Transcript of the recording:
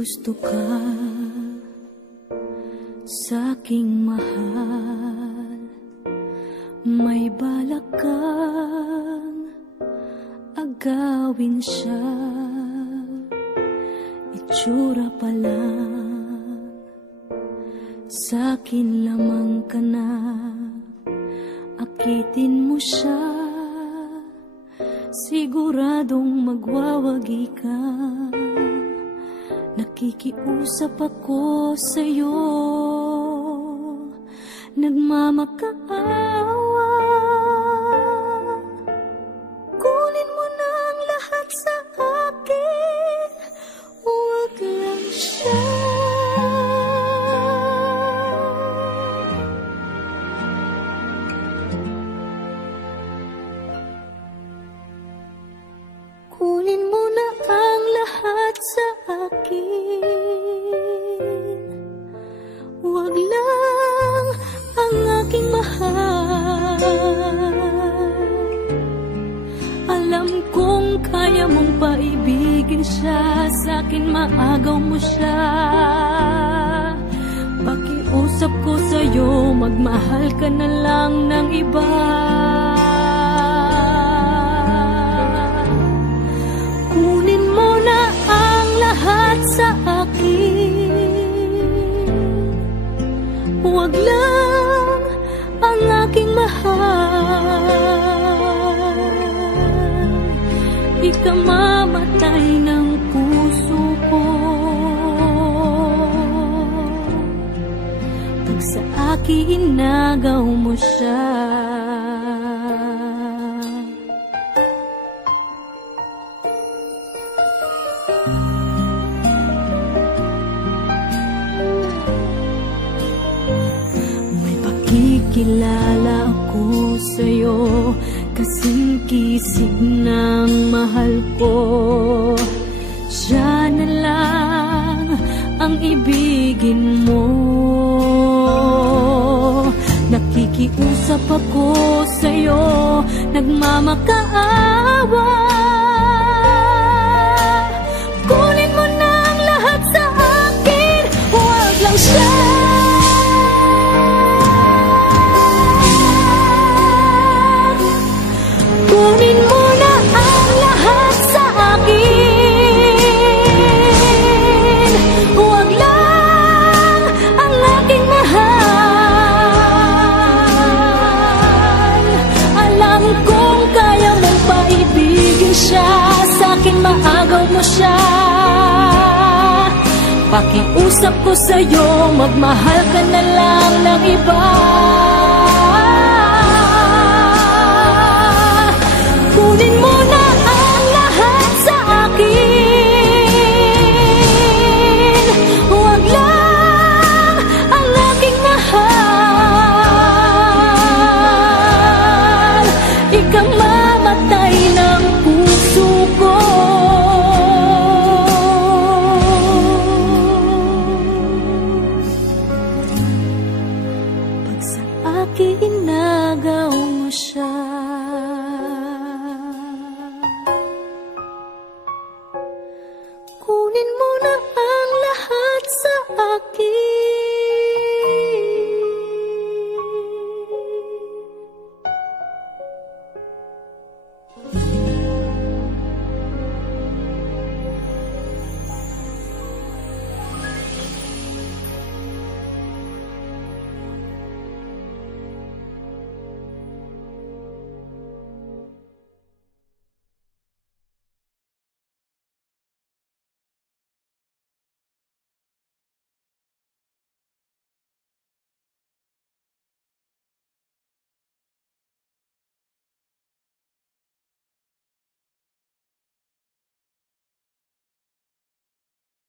gusto ka sa'king mahal, may balak kang agawin siya. Itsura pa lang, sa'kin lamang ka na, akitin mo siya, siguradong magwawagi ka. Nakikiusap ako sa'yo, nagmamakaawa. Kunin mo na ang lahat sa akin, huwag lang siya. Kunin mo na ang lahat sa akin, huwag lang ang aking mahal. Alam kong kaya mong paibigin siya, sa'kin maagaw mo siya. Pakiusap ko sa'yo, magmahal ka na lang ng iba. Kunin mo na ang lahat sa akin, huwag lang ang aking mahal. Ikamamatay ng puso ko pag sa akin inagaw mo siya. Kilala ako sa'yo, kasing kisig ng mahal ko. Siya na lang ang ibigin mo. Nakikiusap ako sa'yo, nagmamakaawa. Kunin mo na ang lahat sa akin, huwag lang siya. Kunin mo na ang lahat sa akin, huwag lang ang aking mahal. Alam kong kaya mong paibigin siya, sa'kin maagaw mo siya. Pakiusap ko sa'yo, magmahal ka na lang ng iba.